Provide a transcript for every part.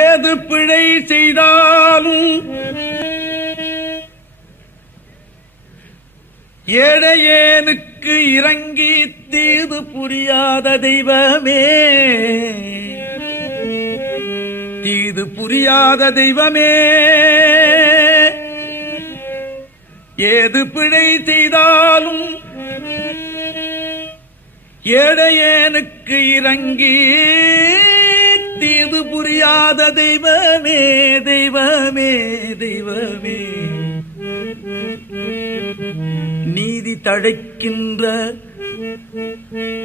ஏது பிழை செய்தாலும் ஏழையேனுக்கு இறங்கி தீது புரியாத தெய்வமே, தீது புரியாத தெய்வமே. ஏது பிழை செய்தாலும் ஏழையேனுக்கு இறங்கி தீது புரியாத தெய்வமே, தெய்வமே, தெய்வமே. நீதி தழைக்கின்ற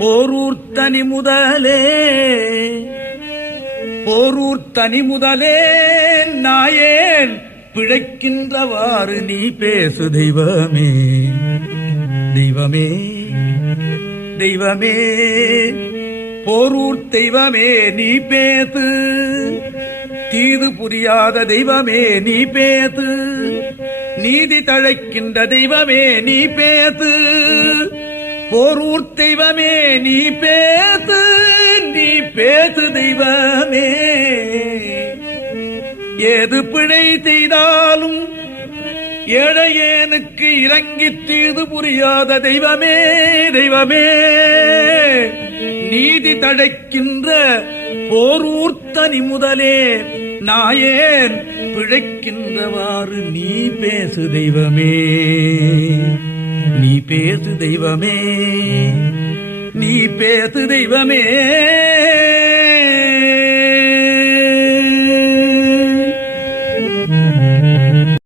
போரூர் தனி முதலே, போரூர் தனி முதலே நாயேன் பிழைக்கின்றவாறு நீ பேசு தெய்வமே, தெய்வமே, தெய்வமே. போரூர் தெய்வமே நீ பேசு, தீது புரியாத தெய்வமே நீ பேசு, நீதி தழைக்கின்ற தெய்வமே நீ பேசு, போரூர் தெய்வமே நீ பேசு, நீ பேசு தெய்வமே. ஏது பிழை செய்தாலும் ஏழையேனுக்கு இறங்கி தீது புரியாத தெய்வமே, தெய்வமே. நீதி தழைக்கின்ற போரூர் தனி முதலே நாயேன் பிழைக்கின்றவாறு நீ பேசு தெய்வமே, நீ பேசு தெய்வமே, நீ பேசு தெய்வமே.